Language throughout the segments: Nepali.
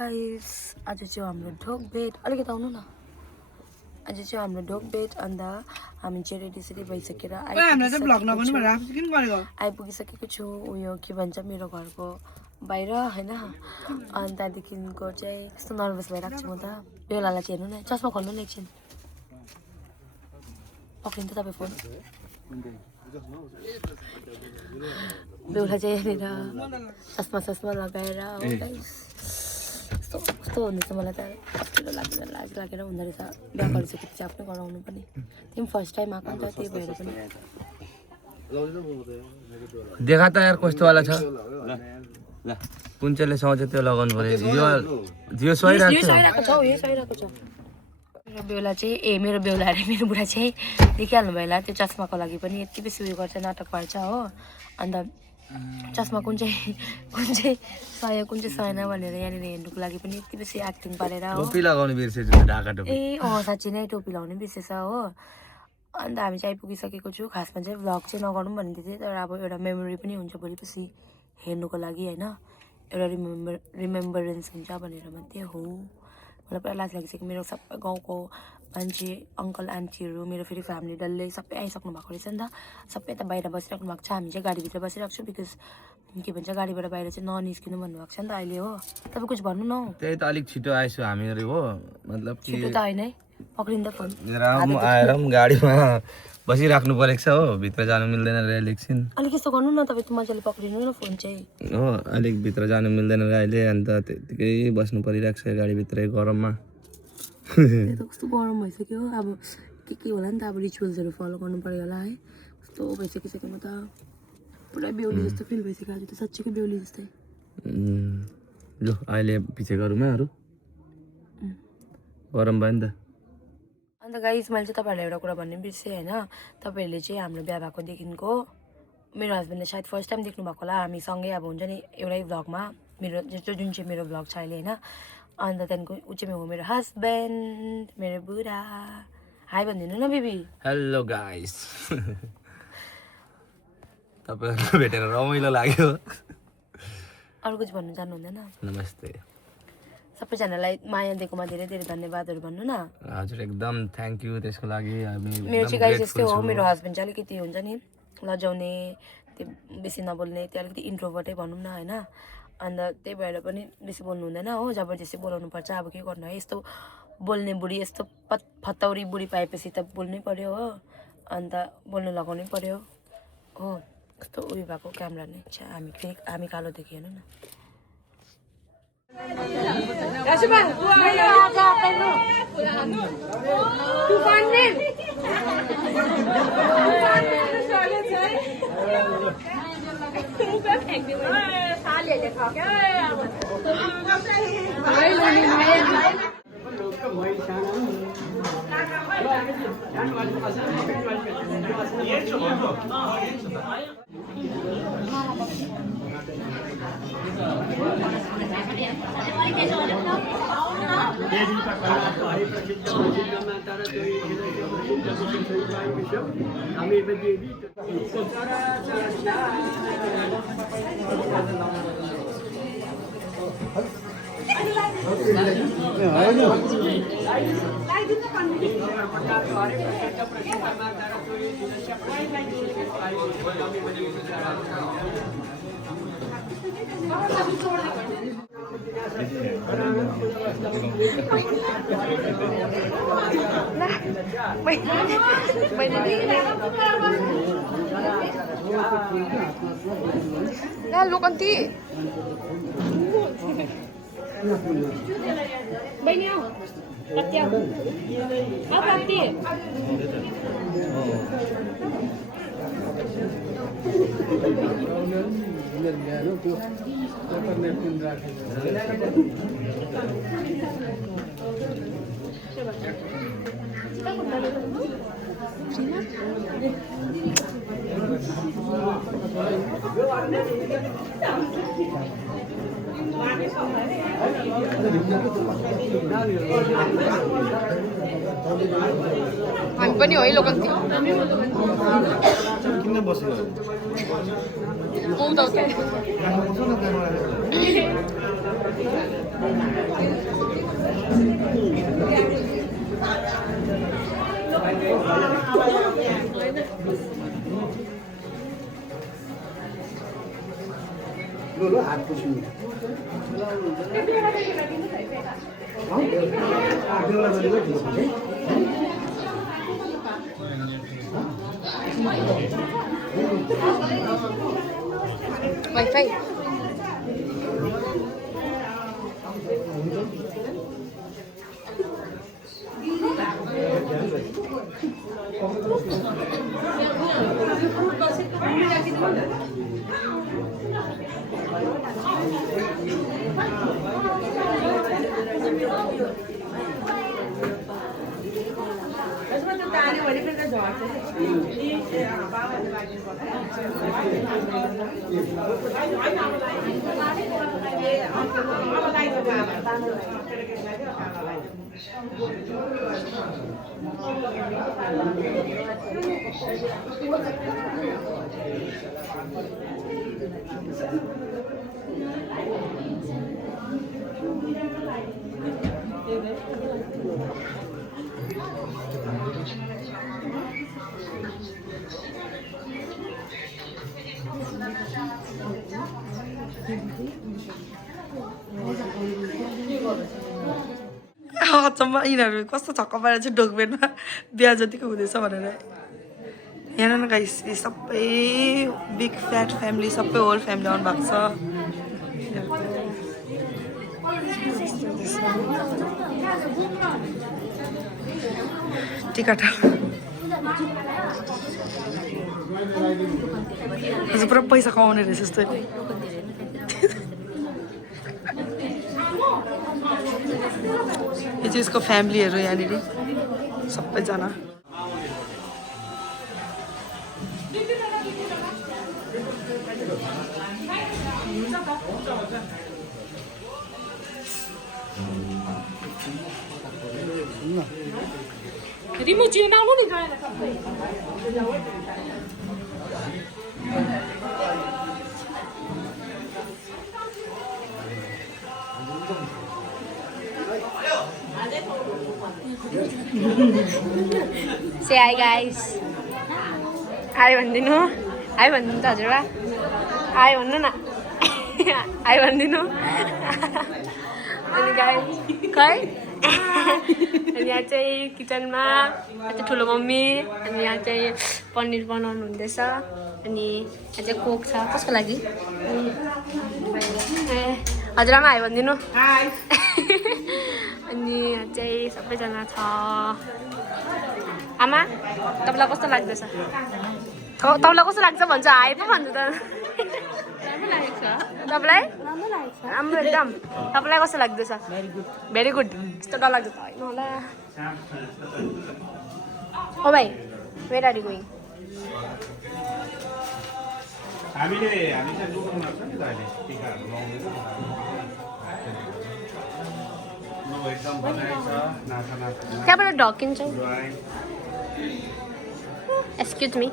गाइस आज चाहिँ हाम्रो ढोक बेट अलिकति आउनु न आज चाहिँ हाम्रो ढोक बेट अन्त हामी चाहिँ रेडी भइसकेर आइपुगिसकेको छु उयो के भन्छ मेरो घरको बाहिर हैन अनि त्यहाँदेखिको चाहिँ कस्तो नर्भस भइरहेको छु म त बेहुलालाई चाहिँ हेर्नु न चस्मा खोल्नु न एकछिन पक्रिनु त तपाईँ फोन बेहुला चाहिँ यहाँनिर चस्मा लगाएर कस्तो हुँदैछ मलाई त कस्तो लागेर हुँदो रहेछ बिहा गरिसकेपछि चाहिँ आफ्नो गराउनु पनि तिमी फर्स्ट टाइम आएको नि त त्यही भएर पनि देखा त यार कस्तो वाला छ कुन चाहिँले सोचे त्यो लगाउनु पर्यो यो सहिरहेको छ यो सहिरहेको छ मेरो बेहुला चाहिँ मेरो बेहुला अरे मेरो बुढा चाहिँ देखिहाल्नु भयो होला त्यो चस्माको लागि पनि यति बेसी उयो गर्छ नाटक पार्छ हो अन्त चस्मा कुन चाहिँ सय कुन चाहिँ सयन भनेर यहाँनिर हेर्नुको लागि पनि यति बेसी एक्टिङ पारेर टोपी लगाउनु बिर्सेछ ढाका टोपी साँच्चै नै टोपी लगाउनु बिर्सेछ हो अन्त हामी चाहिँ आइपुगिसकेको छु खासमा चाहिँ भ्लग चाहिँ नगरौँ भन्दै थिएँ तर अब एउटा मेमोरी पनि हुन्छ भोलिपछि हेर्नुको लागि होइन एउटा रिमेम्बरेन्स हुन्छ भनेर मात्रै हो मलाई पुरा लाज लागिसक्यो मेरो सबै गाउँको मान्छे अङ्कल आन्टीहरू मेरो फेरि फ्यामिली डल्लै सबै आइसक्नु भएको रहेछ नि त सबै त बाहिर बसिराख्नु भएको छ हामी चाहिँ गाडीभित्र बसिरहेको छु बिकज के भन्छ गाडीबाट बाहिर चाहिँ ननिस्किनु भन्नुभएको छ नि त अहिले हो तपाईँ कुछ भन्नु न त्यही त अलिक छिटो आइसु हामीहरू हो मतलब छिटो त होइन है पक्रिनु त फोन आएर गाडीमा बसिराख्नु परेको छ हो भित्र जानु मिल्दैन रहेछ एकछिन अलिक यस्तो गर्नु न तपाईँ मजाले पक्रिनु न फोन चाहिँ हो अलिक भित्र जानु मिल्दैन अहिले अन्त त्यतिकै बस्नु परिरहेको छ गाडीभित्रै गरममा कस्तो गरम भइसक्यो अब के होला नि त अब रिचुअल्सहरू फलो गर्नु पर्यो होला है कस्तो भइसकिसक्यो म त पुरा बेहुली जस्तो फिल भइसक्यो आज त साँच्चीकै बेहुली जस्तै ल अहिले पछि गरौँ है अरू गरम भयो नि त अन्त गाइस मैले चाहिँ तपाईँहरूलाई एउटा कुरा भन्ने बिर्सेँ होइन तपाईँहरूले चाहिँ हाम्रो बिहा भएकोदेखिको मेरो हस्बेन्डले सायद फर्स्ट टाइम देख्नु भएको होला हामी सँगै अब हुन्छ नि एउटै भ्लगमा मेरो जुन चाहिँ मेरो भ्लग छ अहिले होइन अन्त त्यहाँदेखिको ऊ चाहिँ हो मेरो हस्बेन्ड मेरो बुढा हाई भनिदिनु न बेबी हेलो गाइस तपाईँहरू भेटेर रमाइलो लाग्यो अरू कुछ भन्नु चाहनु हुँदैन नमस्ते सबैजनालाई माया दिएकोमा धेरै धेरै धन्यवादहरू भन्नु न हजुर एकदम थ्याङ्क यू त्यसको लागि मेरो चाहिँ गाइस यस्तै हो मेरो हस्बेन्ड चाहिँ अलिकति हुन्छ नि लजाउने त्यो बेसी नबोल्ने त्यो अलिकति इन्ट्रोभर्टै भनौँ न होइन अन्त त्यही भएर पनि बेसी बोल्नु हुँदैन हो जबरजस्ती बोलाउनु पर्छ अब के गर्नु है यस्तो बोल्ने बुढी यस्तो फतौरी बुढी पाएपछि त बोल्नै पर्यो हो अन्त बोल्नु लगाउनै पर्यो हो कस्तो उयो भएको क्यामेरा नै हामी कालो देखियो हेर्नु न Look at this. Bên nhau đặt nhau áp đặt đi हामी पनि हो है लोकन्ती किन बस्यो आउँदा वाइफाई अचम्म यिनीहरू कस्तो छक्क पारेर चाहिँ डोकबेनमा बिहा जतिको हुँदैछ भनेर यहाँ न गाइस सबै बिग फ्याट फ्यामिली सबै होल फ्यामिली आउनु भएको छ टिकट हजुर पुरा पैसा कमाउने रहेछ जस्तो यो चाहिँ यसको फ्यामिलीहरू यहाँनिर सबैजना रिमोट चिन आउनु नि Say hi guys. Hi भनिदिनु हाई भनिदिनु त हजुरबा हाई भन्नु न हाई भनिदिनु अनि गाइस खै अनि यहाँ चाहिँ किचनमा यहाँ चाहिँ ठुलो मम्मी अनि यहाँ चाहिँ पनिर बनाउनु हुँदैछ अनि यहाँ चाहिँ कोक छ कसको लागि हजुरआमा हाई भनिदिनु अनि यहाँ चाहिँ सबैजना छ आमा तपाईँलाई कस्तो लाग्दैछ तपाईँलाई कस्तो लाग्छ भन्छ हाई पो भन्छ त तपाईँलाई राम्रो एकदम तपाईँलाई कस्तो लाग्दैछ भेरी गुड यस्तो डरलाग्दो त होइन होला ओ भाइ वेयर आर यु गोइङ हामी चाहिँ दुकानमा छ नि त अहिले टिकाहरू लाउँदैछ एकदम बनाएको छ नाता त्यहाँबाट ढकिन्छ excuse me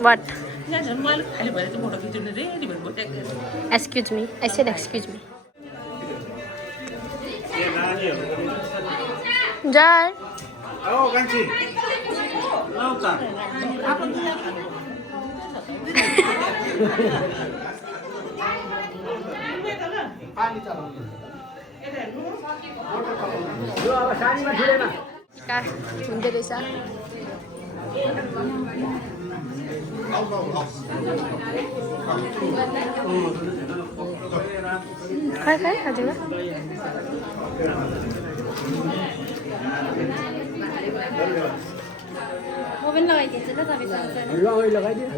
what excuse me I said excuse me जय ओ कान्छी आउ त पानी चलाउनु यो अब सानीमा ठुलेमा हुँदो रहेछ खै खै हजुर म पनि लगाइदिन्छु ल तपाईँ लगाइदिनु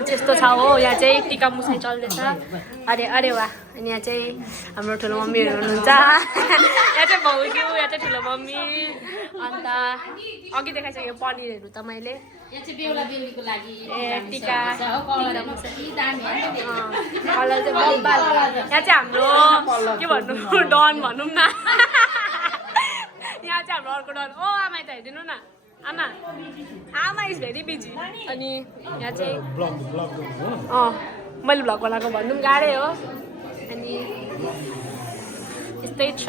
त्यस्तो छ हो यहाँ चाहिँ टिका मुसाइ चल्दैछ अरे अरे वाह अनि यहाँ चाहिँ हाम्रो ठुलो मम्मीहरू हुनुहुन्छ यहाँ चाहिँ भाउजू यहाँ चाहिँ ठुलो मम्मी अन्त अघि देखाइसक्यो पनिरहरू त मैले ए टिका कलर चाहिँ बब्बाल यहाँ चाहिँ हाम्रो के भन्नु डन भनौँ न यहाँ चाहिँ हाम्रो अर्को डन ओ आमा त हेरिदिनु न आमा इज भेरी बिजी अनि यहाँ चाहिँ मैले भ्लग बनाएको भन्नु पनि गाह्रै हो अनि यस्तै छ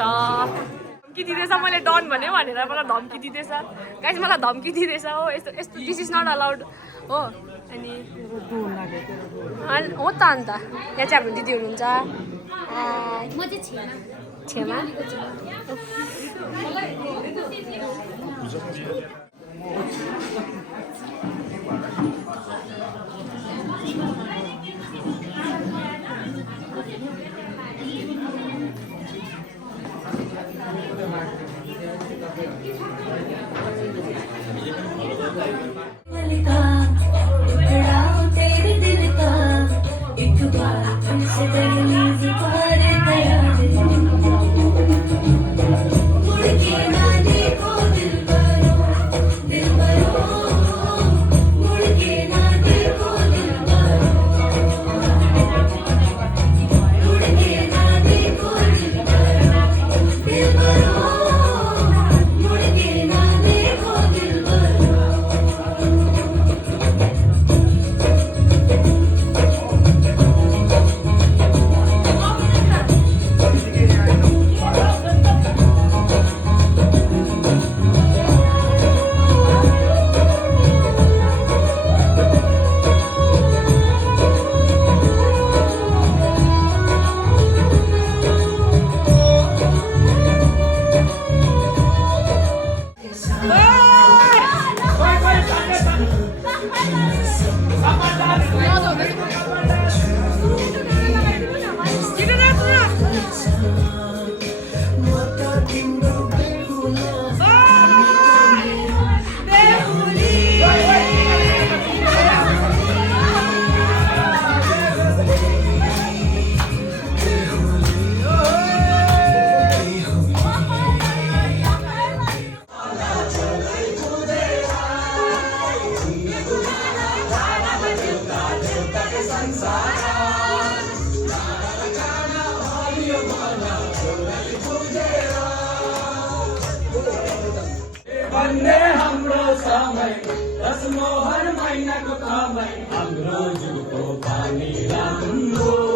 धम्की दिँदैछ मैले डन भन्यो भनेर मलाई धम्की दिँदैछ गाइस मलाई धम्की दिँदैछ हो यस्तो यस्तो दिस इज नट अलाउड हो अनि हो त अन्त यहाँ चाहिँ हाम्रो दिदी हुनुहुन्छ म चाहिँ छेमा भन्ने हाम्रो समय दस मोहर महिनाको समय हाम्रो जुको पानी राम्रो